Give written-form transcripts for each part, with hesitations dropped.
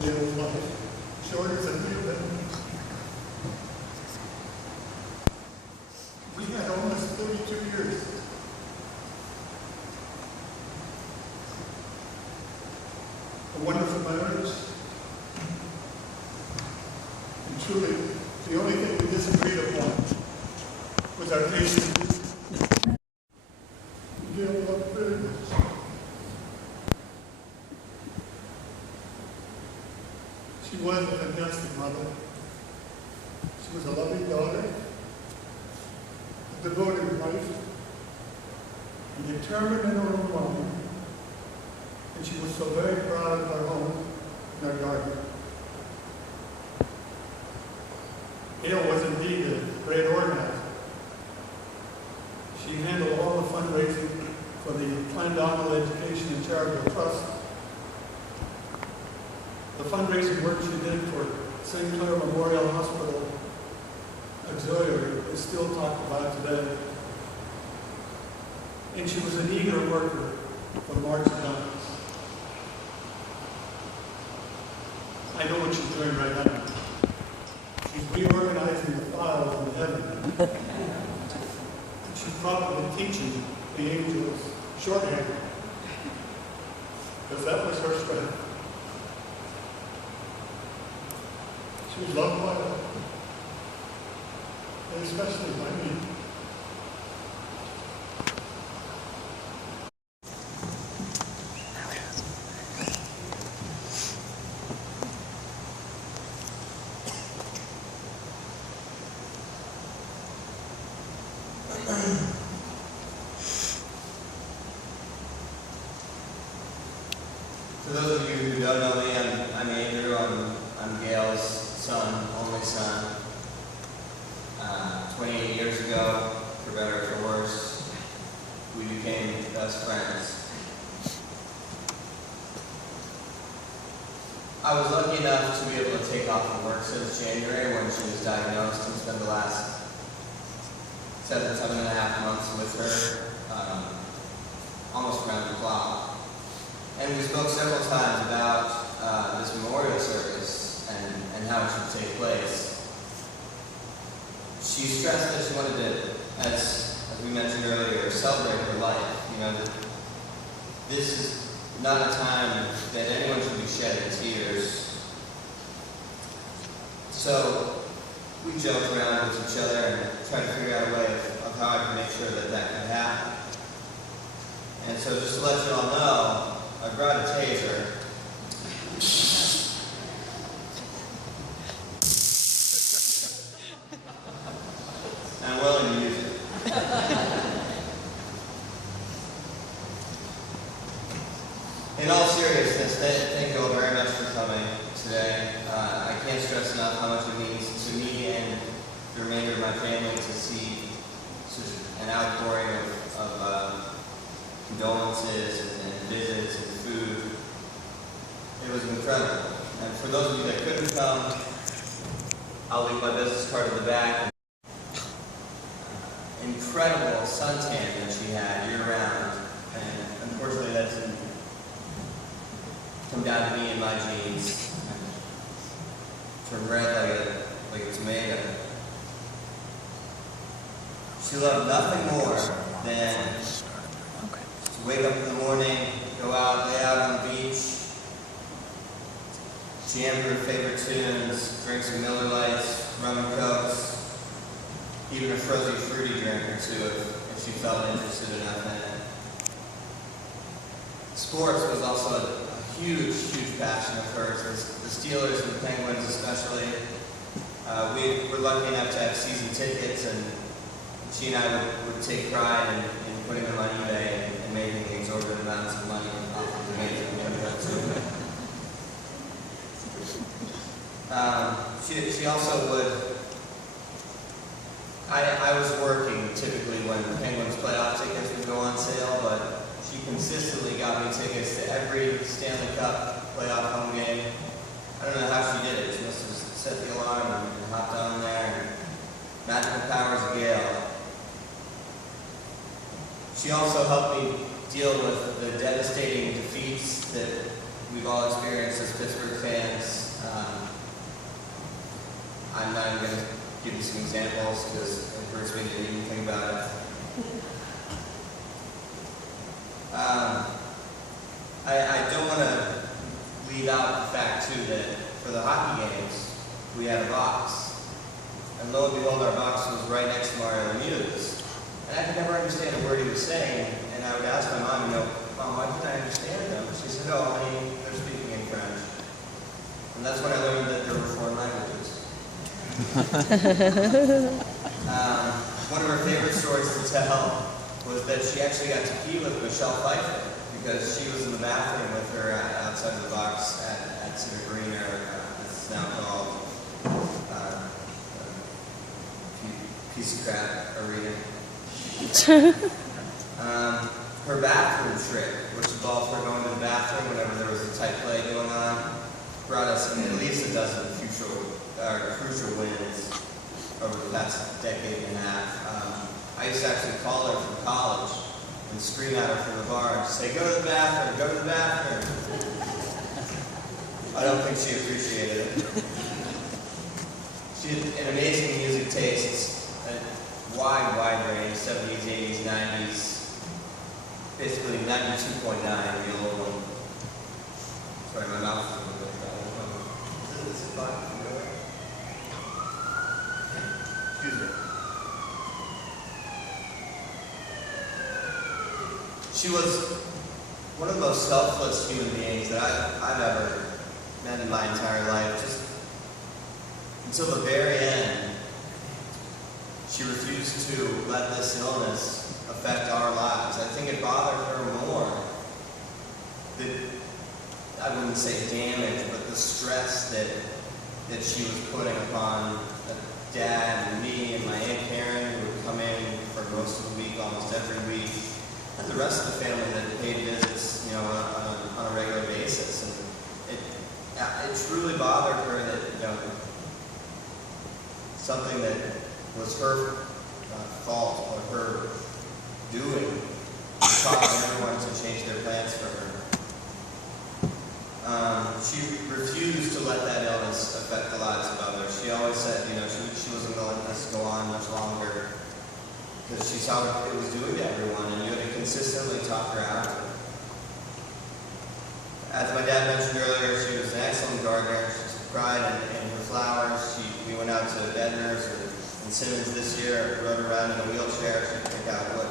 Gail's life, short as a human. We had almost 32 years. A wonderful marriage. And truly, the only thing we disagreed upon was our patience. Gail loved very much. She was a fantastic mother. She was a loving daughter, a devoted wife, and determined in her own mind. And she was so very proud of our home and our garden. Gail was indeed a great organizer. She handled all the fundraising for the Clandonald Education and Charitable Trust. The fundraising work she did for St. Clair Memorial Hospital Auxiliary is still talked about today. And she was an eager worker for March Downs. I know what she's doing right now. She's reorganizing the files in heaven. She's probably teaching the angels shorthand, because that was her strength. She was loved by all, and especially by me. For those of you who don't know me, I'm Andrew. I'm Gail's son, only son. 28 years ago, for better or for worse, we became best friends. I was lucky enough to be able to take off from work since January when she was diagnosed and spend the last 7.5 months with her, almost around the clock. And we spoke several times about this memorial service and how it should take place. She stressed that she wanted to, as we mentioned earlier, celebrate her life. You know, that this is not a time that anyone should be shedding tears. So we joked around with each other and tried to figure out a way of how I could make sure that that could happen. And so just to let you all know, I brought a taser. I'm willing to use it. In all seriousness, thank you all very much for coming today. I can't stress enough how much it means to me and the remainder of my family to see such an outpouring of condolences and visits and food. It was incredible. And for those of you that couldn't come, I'll leave my business card in the back. Incredible suntan that she had year-round, and unfortunately that didn't come down to me in my jeans. Turned red like a tomato. She loved nothing more than to wake up in the morning, go out, lay out on the beach, jam her favorite tunes, drink some Miller Lights, rum and cokes, even a frozen fruity drink or two if she felt interested enough in it. Sports was also a huge, huge passion of hers. The Steelers and the Penguins especially. We were lucky enough to have season tickets, and she and I would take pride in putting them on eBay and making exorbitant amounts of money off of the major She also would. I was working typically when the Penguins playoff tickets would go on sale, but she consistently got me tickets to every Stanley Cup playoff home game. I don't know how she did it. She must have set the alarm and hopped on there. And magical powers of Gail. She also helped me deal with the devastating defeats that we've all experienced as Pittsburgh fans examples because it hurts me to even think about it. I don't want to leave out the fact too that for the hockey games we had a box, and lo and behold, our box was right next to Mario Lemieux's, and I could never understand a word he was saying. And I would ask my mom, Mom, why can't I understand them? She said, oh, honey, they're speaking in French. And that's when I learned that there were foreign languages. One of her favorite stories to tell was that she actually got to pee with Michelle Pfeiffer because she was in the bathroom with her outside of the box at Civic Arena, this is now called Piece of Crap Arena. Her bathroom trick, which involved her going to the bathroom whenever there was a tight play going on, brought us at least a dozen crucial wins over the past decade and a half. I used to actually call her from college and scream at her from the bar and say, go to the bathroom, go to the bathroom. I don't think she appreciated it. She had an amazing music taste, a wide range, 70s, 80s, 90s, basically 92.9, the old one. Sorry, my mouth is a little bit dry. Is it fine? Excuse me. She was one of the most selfless human beings that I've ever met in my entire life. Just until the very end, she refused to let this illness affect our lives. I think it bothered her more that, I wouldn't say damage, but the stress that she was putting upon Dad and me and my Aunt Karen, who would come in for most of the week, almost every week, and the rest of the family that paid visits, on a regular basis. And it truly bothered her that, something that was her fault or her doing caused everyone to change their plans for her. She refused to let that illness affect the lives of others. She always said, she wasn't going to let this go on much longer because she saw what it was doing to everyone, and you had to consistently talk her out of it. As my dad mentioned earlier, she was an excellent gardener. She took pride in her flowers. We went out to Bednar's and Simmons this year, rode around in a wheelchair. She'd pick out what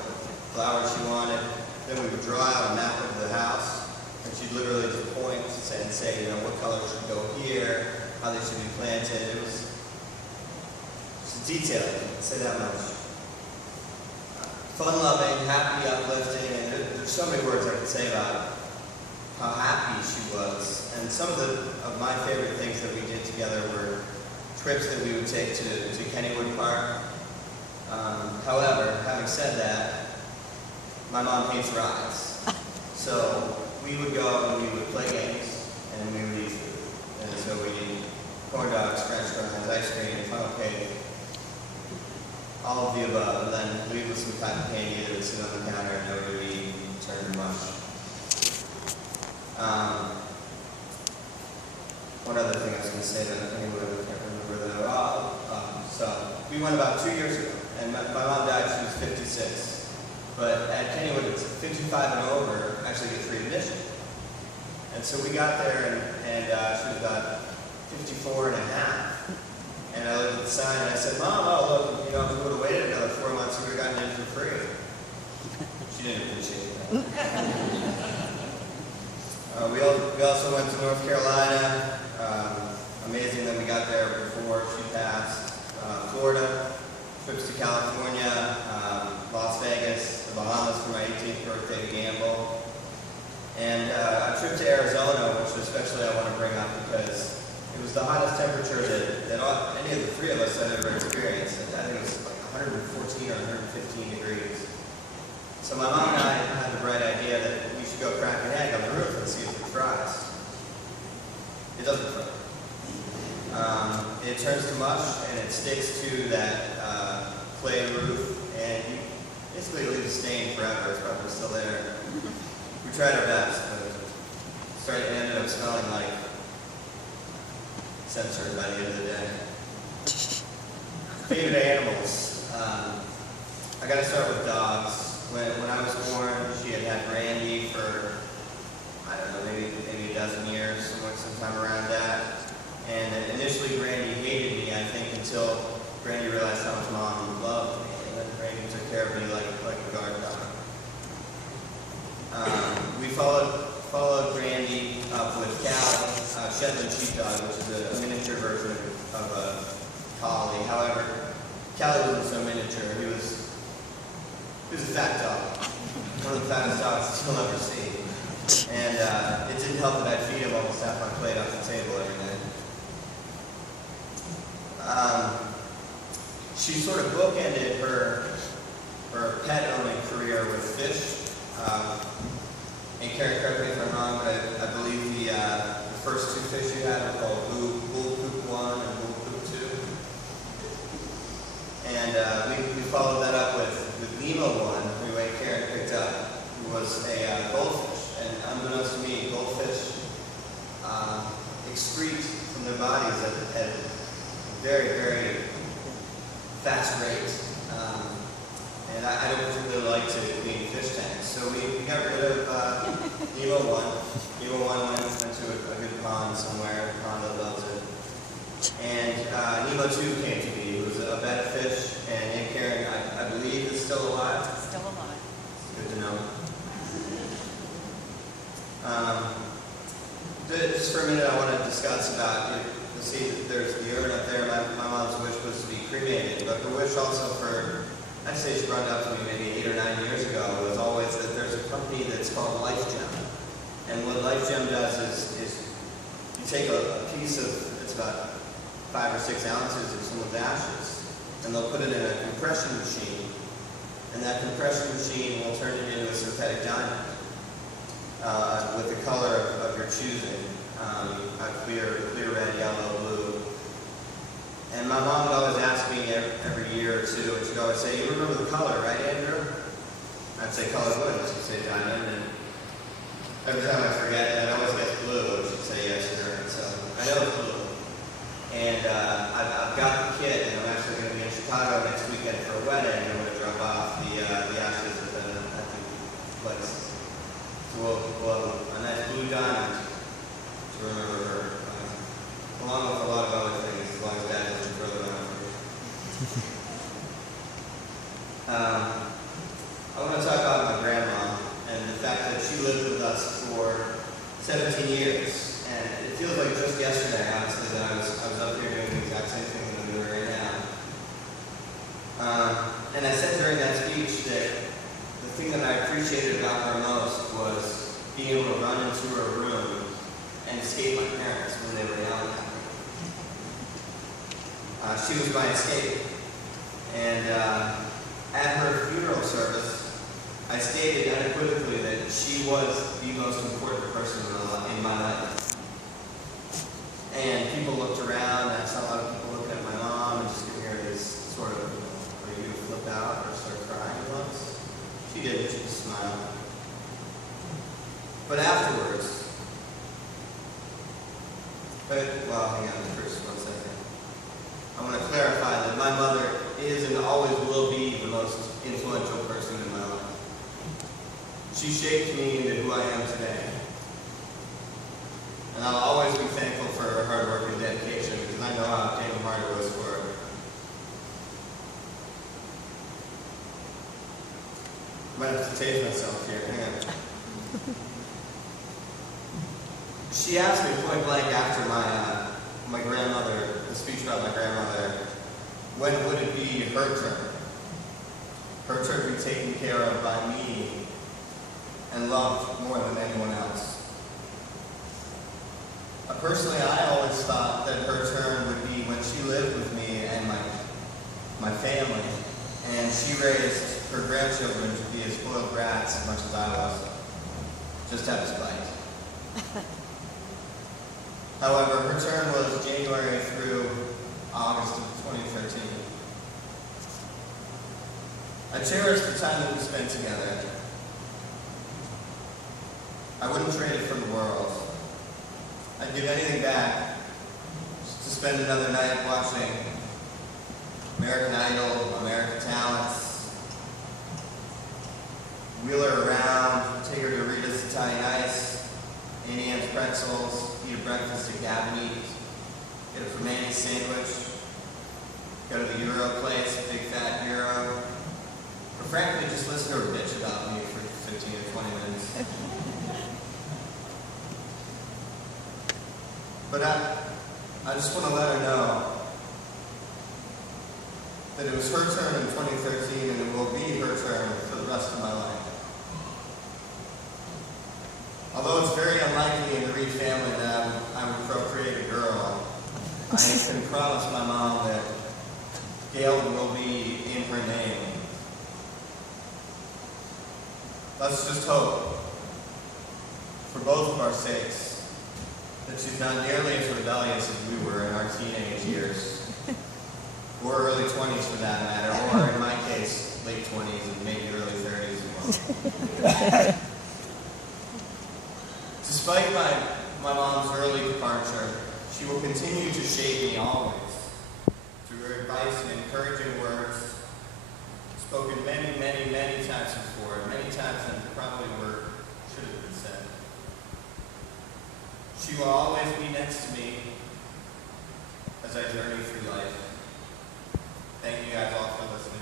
flowers she wanted. Then we would draw out a map of the house, and she'd literally just point and say, what color should go here, how they should be planted. It was just detailed, I'd say that much. Fun-loving, happy, uplifting, and there's so many words I could say about how happy she was. And some of my favorite things that we did together were trips that we would take to Kennywood Park. However, having said that, my mom hates rides. So we would go and we would play games and we would eat food. And so we'd eat corn dogs, french fries, ice cream, funnel cake, all of the above, and then leave with some cotton candy that would sit on the counter and nobody would eat and turn to mush. One other thing I was going to say that I can't remember though. So we went about 2 years ago, and my mom died. She was 56, but at Kennywood, it's 55 and over actually get free admission. And so we got there, and she was about 54 and a half. And I looked at the sign and I said, Mom, look, if we would have waited another 4 months, we would have gotten in for free. She didn't appreciate that. We also went to North Carolina. Amazing that we got there before she passed. Florida, trips to California, Las Vegas, the Bahamas for my 18th birthday to gamble. And a trip to Arizona, which especially I want to bring up because it was the hottest temperature that any of the three of us had ever experienced. I think it was like 114 or 115 degrees. So my mom and I had the bright idea that we should go crack an egg on the roof and see if it fries. It doesn't fry. It turns to mush and it sticks to that clay roof, and you basically leave a stain forever. It's probably still there. We tried our best, but it ended up smelling like censored by the end of the day. Favorite animals. I got to start with dogs. When I was born, she had Brandy for, I don't know, maybe a dozen years, sometime around that. And initially, Brandy hated me, I think, until Brandy realized how much Mom loved me. And then Brandy took care of me like a guard dog. We followed Brandy up with Callie, Shetland Sheepdog, which is a miniature version of a collie. However, Callie wasn't so miniature. He was a fat dog, one of the fattest dogs you'll ever see. And it didn't help that I'd feed him almost half my plate off the table every night. She sort of bookended her pet owning career with fish. And Karen, correct me if I'm wrong, but I believe the first two fish you had were called Bull Poop 1 and Bull Poop 2. And we followed that up with Nemo 1, who Karen picked up, who was a goldfish. And unbeknownst to me, goldfish excrete from their bodies at a very, very fast rate. And I don't particularly like to clean fish tanks. So we got rid of Nemo 1. Nemo 1 went to a good pond somewhere, a pond that loves it. And Nemo 2 came to me. He was a betta fish, and Aunt Karen, I believe, is still alive. Still alive. Good to know. Just for a minute, I want to discuss about, you see that there's the urn up there. My mom's wish was to be cremated, but her wish also for, I'd say she brought it up to me maybe 8 or 9 years ago, was always that there's a company that's called LifeGem. And what LifeGem does is you take a piece of, it's about 5 or 6 ounces of someone's ashes, and they'll put it in a compression machine. And that compression machine will turn it into a synthetic diamond with the color of your choosing, a clear red, yellow, blue. And my mom would always ask me every year or two, and she'd always say, "You remember the color, right, Andrew?" I'd say, "Color what?" And she'd say, "Diamond." And every time I forget, I'd always guess blue, and she'd say, "Yes, sir." And so I know it's blue. And I've got the kit, and I'm actually going to be in Chicago next weekend for a wedding, and I'm going to drop off the ashes at the place. So we'll have a nice blue diamond to remember her, along with a lot of other things, as long as Dad doesn't throw them out. I want to talk about my grandma and the fact that she lived with us for 17 years. And it feels like just yesterday, honestly, that I was up here doing the exact same thing that I'm doing right now. And I said during that speech that the thing that I appreciated about her most was being able to run into her room and escape my parents when they were yelling at me. She was my escape. And at her funeral service, I stated unequivocally that she was the most important person in my life. And people looked around, and I saw a lot of people looking at my mom and just giving her this sort of, are you going to flip out or start crying once? She didn't, she just smiled. But afterwards, well, hang on first 1 second. I want to clarify that my mother is and always will be the most influential person in my life. She shaped me into who I am today. And I'll always be thankful for her hard work and dedication because I know how damn hard it was for her. I might have to taste myself here. Hang on. She asked me point blank after my grandmother, the speech about my grandmother, when would it be her turn? Her turn to be taken care of by me and loved more than anyone else. Personally, I always thought that her turn would be when she lived with me and my family, and she raised her grandchildren to be as spoiled brats as much as I was, just out of spite. However, her term was January through August of 2013. I cherish the time that we spent together. I wouldn't trade it for the world. I'd give anything back just to spend another night watching American Idol, American Talents, Wheeler Around, take her to Rita's Italian Ice, Annie Ann's Pretzels, eat a breakfast at Gabonese, get a Fermani sandwich, go to the Euro place, big fat Euro, or frankly just listen to her bitch about me for 15 or 20 minutes. But I just want to let her know that it was her turn in 2013 and it will be her turn for the rest of my life. Although it's very unlikely in the Reed family that I would procreate a girl, I can promise my mom that Gail will be in her name. Let's just hope, for both of our sakes, that she's not nearly as rebellious as we were in our teenage years, or early 20s for that matter, or in my case, late 20s and maybe early 30s as well. Despite my mom's early departure, she will continue to shape me always through her advice and encouraging words, spoken many, many, many times before, many times than probably were should have been said. She will always be next to me as I journey through life. Thank you guys all for listening.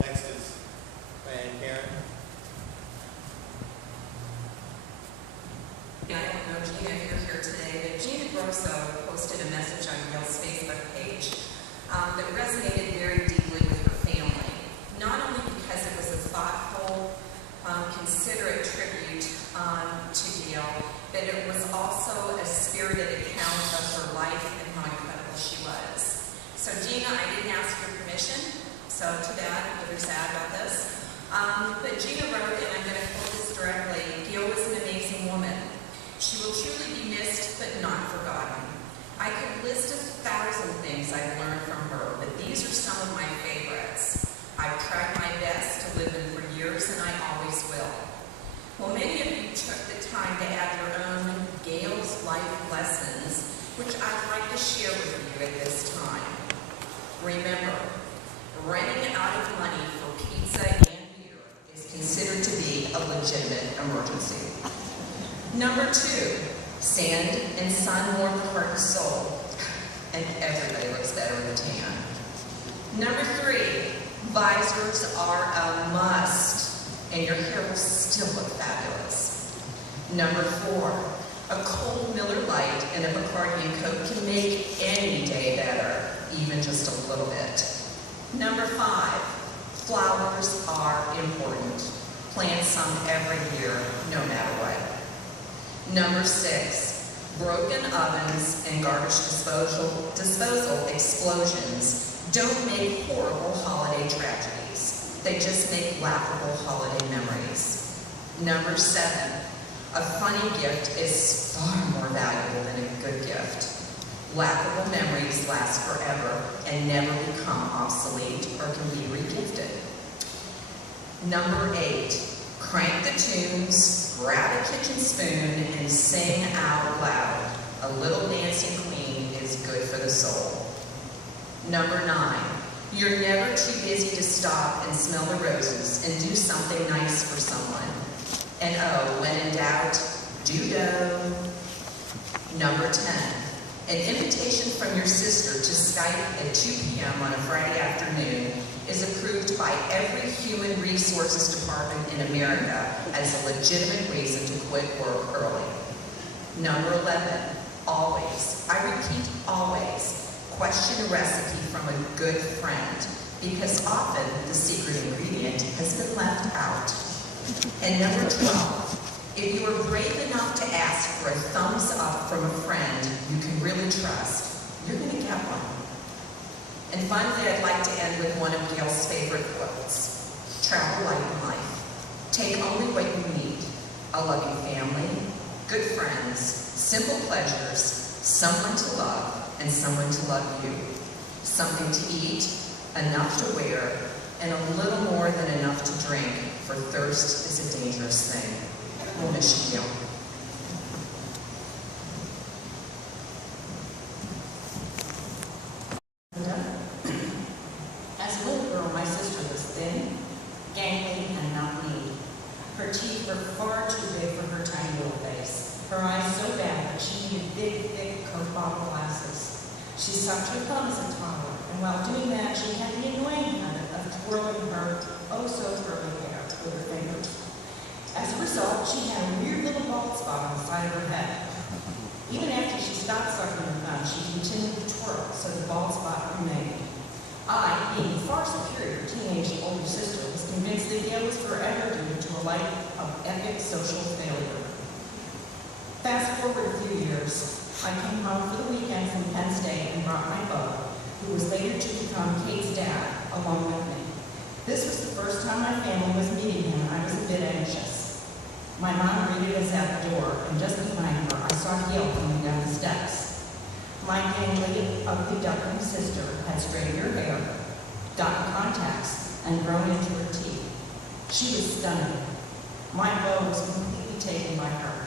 Next is Diane Karen. I don't know, Gina, if you're here today, but Gina Grosso posted a message on Gail's Facebook page that resonated very deeply with her family. Not only because it was a thoughtful, considerate tribute to Gail, but it was also a spirited account of her life and how incredible she was. So Gina, I didn't ask your permission, so too bad, I'm really sad about this. But Gina wrote, and I'm going to quote this directly, Gail was an amazing woman. She will truly be missed, but not forgotten. I could list 1,000 things I've learned from her, but these are some of my favorites. I've tried my best to live them for years, and I always will. Well, many of you took the time to add your own Gail's life lessons, which I'd like to share with you at this time. Remember, running out of money for pizza and beer is considered to be a legitimate emergency. Number 2, sand and sun warm the heart and soul, and everybody looks better in the tan. Number 3, visors are a must, and your hair will still look fabulous. Number 4, a cold Miller Lite and a Bacardi and Coke can make any day better, even just a little bit. Number 5, flowers are important. Plant some every year, no matter what. Number 6, broken ovens and garbage disposal explosions don't make horrible holiday tragedies. They just make laughable holiday memories. Number 7, a funny gift is far more valuable than a good gift. Laughable memories last forever and never become obsolete or can be regifted. Number 8, crank the tunes, grab a kitchen spoon, and sing out loud. A little dancing queen is good for the soul. Number 9, you're never too busy to stop and smell the roses and do something nice for someone. And oh, when in doubt, do-do. Number 10, an invitation from your sister to Skype at 2 p.m. on a Friday afternoon is approved by every human resources department in America as a legitimate reason to quit work early. Number 11, always, I repeat always, question a recipe from a good friend, because often the secret ingredient has been left out. And number 12, if you are brave enough to ask for a thumbs up from a friend you can really trust, you're going to get one. And finally, I'd like to end with one of Gail's favorite quotes. Travel light in life. Take only what you need. A loving family, good friends, simple pleasures, someone to love, and someone to love you. Something to eat, enough to wear, and a little more than enough to drink, for thirst is a dangerous thing. We'll miss you, Gail. As a little girl, my sister was thin, gangly, and not-neat. Her teeth were far too big for her tiny little face. Her eyes so bad that she needed big, thick Coke bottle glasses. She sucked her thumb as a toddler, and while doing that, she had the annoying habit of twirling her oh-so-curly hair with her fingers. As a result, she had a weird little bald spot on the side of her head. Even after she stopped sucking her thumb, she continued to twirl, so the bald spot remained. I, being a far superior teenage older sister, was convinced that Gail was forever doomed to a life of epic social failure. Fast forward a few years, I came home for the weekend from Penn State and brought my beau, who was later to become Kate's dad, along with me. This was the first time my family was meeting him, and I was a bit anxious. My mom greeted us at the door, and just behind her, I saw Gail coming down the steps. My gangly, ugly-duckling sister had straightened her hair, gotten contacts, and grown into her teeth. She was stunning. My beau was completely taken by her.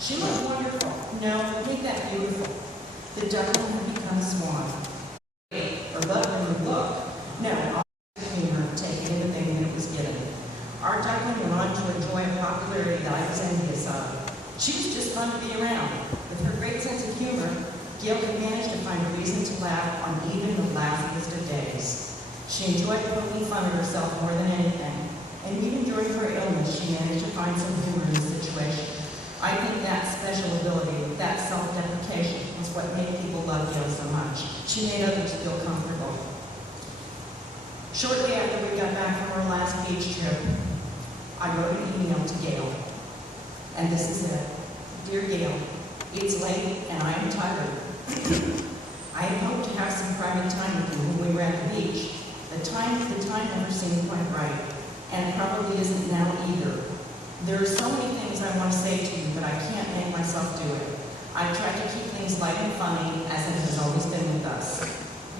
She looked wonderful. No, make that beautiful. The duckling had become a swan. Or love when you look. No, all the humor, taking anything that it was given. Our duckling went on to enjoy a popularity that I was envious of. She was just fun to be around. With her great sense of humor, Gail could manage to find a reason to laugh on even the lousiest of days. She enjoyed poking fun at herself more than anything, and even during her illness, she managed to find some humor in the situation. I think that special ability, that self-deprecation, was what made people love Gail so much. She made others feel comfortable. Shortly after we got back from our last beach trip, I wrote an email to Gail, and this is it. Dear Gail, it's late and I am tired. I had hoped to have some private time with you when we were at the beach. The time never seemed quite right, and it probably isn't now either. There are so many things I want to say to you, but I can't make myself do it. I try to keep things light and funny, as it has always been with us.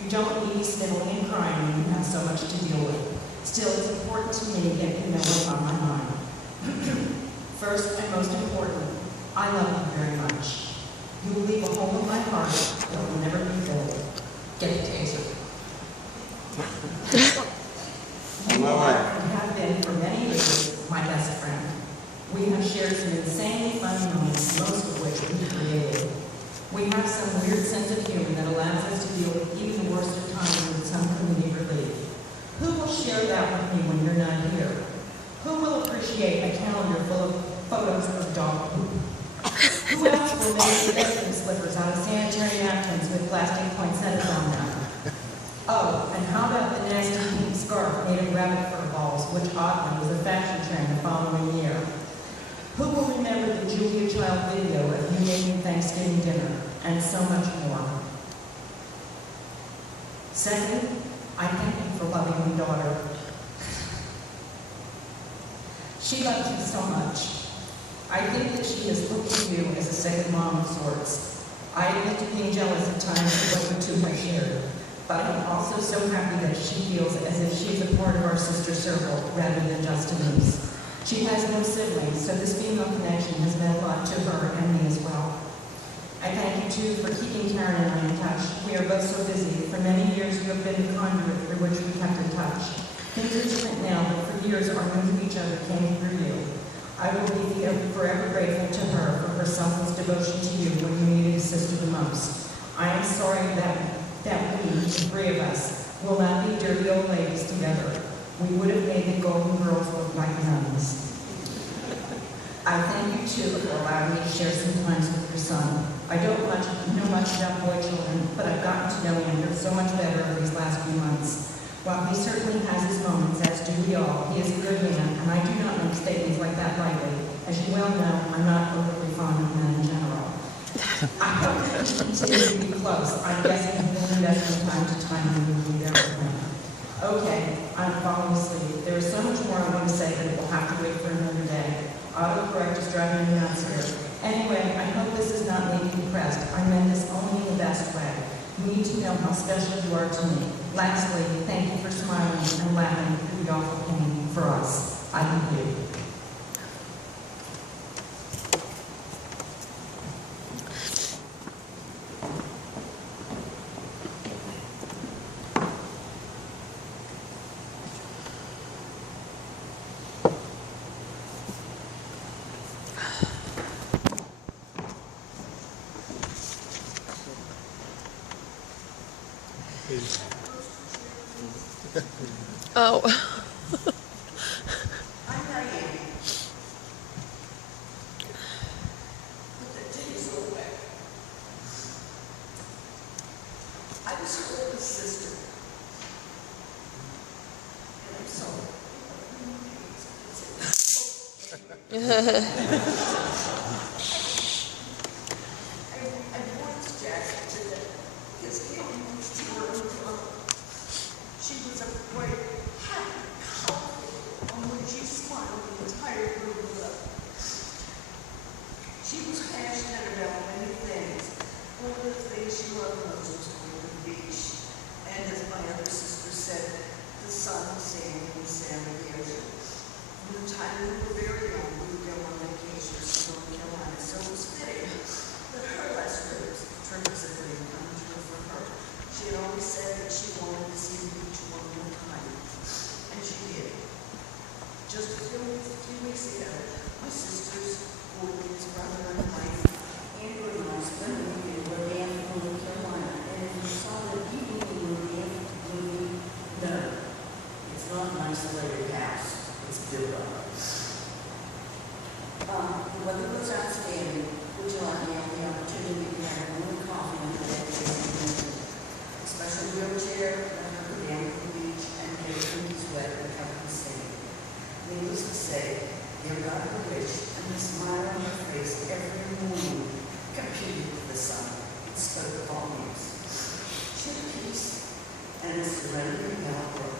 You don't need me sniveling and crying when you have so much to deal with. Still, it's important to me that you know what's on my mind. First and most important, I love you very much. You will leave a hole in my heart that will never be filled. Get the taser. You are and have been for many years my best friend. We have shared some insanely fun moments, most of which we created. We have some weird sense of humor that allows us to deal with even the worst of times with some community relief. Who will share that with me when you're not here? Who will appreciate a calendar full of photos of dog poop? Who else will make bathroom slippers out of sanitary napkins with plastic poinsettias on them? Oh, and how about the nasty pink scarf made of rabbit fur balls, which oddly was a fashion trend the following year? Who will remember the Julia Child video of you making Thanksgiving dinner, and so much more? Second, I thank you for loving my daughter. She loves you so much. I think that she has looked at you as a second mom of sorts. I admit to being jealous at times of what you two have shared, but I'm also so happy that she feels as if she is a part of our sister circle rather than just a niece. She has no siblings, so this female connection has meant a lot to her and me as well. I thank you too for keeping Karen and I in touch. We are both so busy. For many years you have been the conduit through which we kept in touch. Things are different now, but for years our news of each other came through you. I will be forever grateful to her for her selfless devotion to you when you needed a sister the most. I am sorry that we, the three of us, will not be dirty old ladies together. We would have made the Golden Girls look like nuns. I thank you too for allowing me to share some times with your son. I don't know much about boy children, but I've gotten to know him so much better over these last few months. While he certainly has his moments, as do we all, he is a good man, and I do not make statements like that lightly. As you well know, I'm not overly fond of men in general. I hope that we continue to be close. I'm guessing he will invest from time to time when we will be there with him. Okay, I'm falling asleep. There is so much more I want to say, but it will have to wait for another day. Autocorrect is driving me nuts here. Anyway, I hope this does not make you depressed. I meant this only in the best way. You need to know how special you are to me. Lastly, thank you for smiling and laughing through the awful pain for us. I love you. Oh. I'm Diane. But the days are away. I was her oldest sister. And I'm sorry. I wanted Jackson today because Kelly was too early for her. She was a great, happy, healthy, and when she smiled, the entire room lit up. She was passionate about many things. One of the things she loved most was going to the beach. And as my other sister said, the sun, the sand, and the sand of the ocean. From the time we were very young, we would go on vacations to North Carolina, so it was fitting that her last trip was a dream come true for her. She had always said that she wanted to see the beach one more time, and she did. Just a few weeks ago, my sisters, Courtney's brother and wife, Andrew and I spent a week in Rodin, North Carolina, and if you saw the people in Rodin, no, it's not an isolated house, it's built up. The weather was outstanding. Would you like me to have the opportunity to have warm coffee on the deck of a special wheelchair, let her go down to the beach and get her knees wet and cover the sand. Needless to say, there got the wish and the smile on her face every morning competed with the sun and spoke volumes. She had peace and a serenity outbroke.